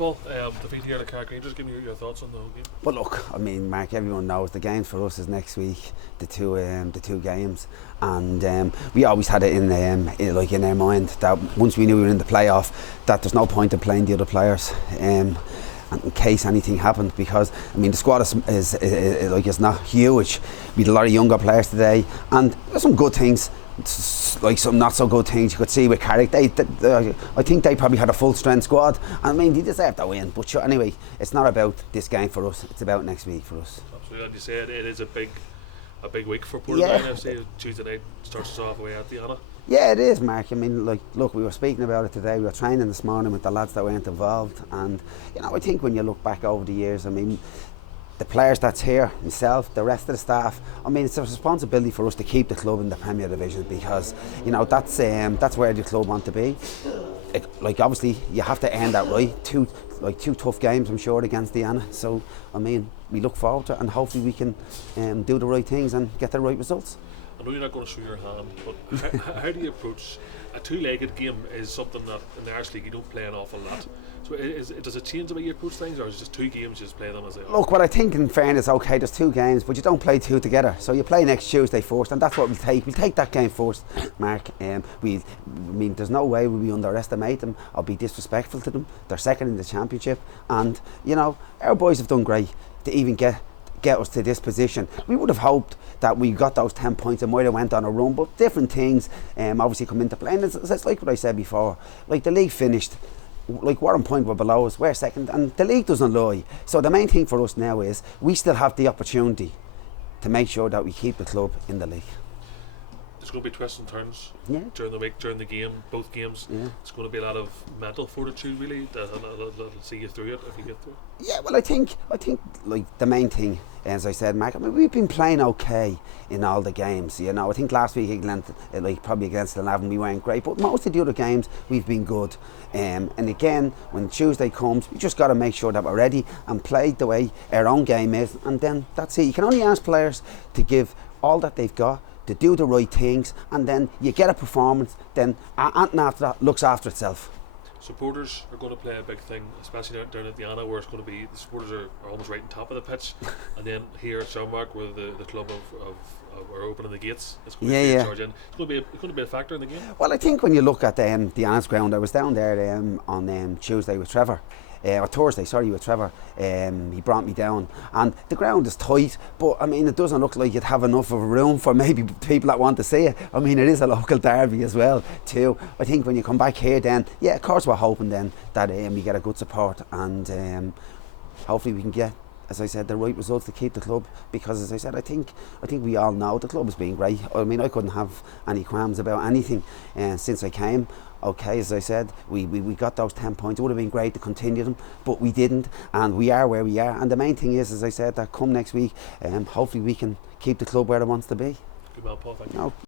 Paul. Defeat here at Carrick. Just give me your thoughts on the whole game. Well, look, I mean, Mark, everyone knows the games for us is next week, the two games, and we always had it in our mind that once we knew we were in the playoff, that there's no point in playing the other players. And in case anything happened, because I mean the squad is not huge. We had a lot of younger players today, and there's some good things, like some not so good things you could see with Carrick. I think they probably had a full strength squad. I mean, they deserved to win. But sure, anyway, it's not about this game for us. It's about next week for us. Absolutely, and you said it is a big week for Portadown FC. Tuesday night starts us off away at Diana. Yeah, it is, Mark. I mean, look, we were speaking about it today. We were training this morning with the lads that weren't involved, and I think when you look back over the years, I mean, the players that's here, myself, the rest of the staff, I mean, it's a responsibility for us to keep the club in the Premier Division, because that's where the club want to be. Obviously, you have to earn that right. Two tough games, I'm sure, against Diana. So, I mean, we look forward to it, and hopefully we can do the right things and get the right results. I know you're not going to show your hand, but how do you approach a two-legged game? Is something that in the Irish League you don't play an awful lot. So does it change the way you approach things, or is it just two games, you just play them as they are? Look, what I think in fairness, okay, there's two games, but you don't play two together. So you play next Tuesday first, and that's what we'll take. We'll take that game first, Mark. There's no way we underestimate them or be disrespectful to them. They're second in the championship, and our boys have done great to even get us to this position. We would have hoped that we got those 10 points and might have went on a run, but different things obviously come into play. And it's like what I said before, like the league finished, like we're on point, we're below us, we're second, and the league doesn't lie. So the main thing for us now is we still have the opportunity to make sure that we keep the club in the league. There's going to be twists and turns during the week, during the game, both games. It's going to be a lot of mental fortitude, really, that'll see you through it if you get through it. Yeah, well, I think like the main thing, as I said, Mark, I mean, we've been playing okay in all the games. I think last week probably against 11 we weren't great, but most of the other games we've been good. And again, when Tuesday comes, we just got to make sure that we're ready and play the way our own game is, and then that's it. You can only ask players to give all that they've got, to do the right things, and then you get a performance, then after that looks after itself. Supporters are going to play a big thing, especially down at Diana, where it's going to be the supporters are almost right on top of the pitch, and then here at Shamrock, where the club are opening the gates, it's going to be a charge in. It's going to be a factor in the game. Well, I think when you look at Diana's ground, I was down there on Tuesday with Trevor. Or Thursday, with Trevor. He brought me down, and the ground is tight, but I mean, it doesn't look like you'd have enough of a room for maybe people that want to see it. I mean, it is a local derby as well too. I think when you come back here, then of course we're hoping then that we get a good support, and hopefully we can get, as I said, the right results to keep the club, because as I said, I think we all know the club has been great. I mean, I couldn't have any qualms about anything since I came. Okay, as I said, we got those 10 points. It would have been great to continue them, but we didn't, and we are where we are. And the main thing is, as I said, that come next week, hopefully we can keep the club where it wants to be. Good man, Paul. Thank you.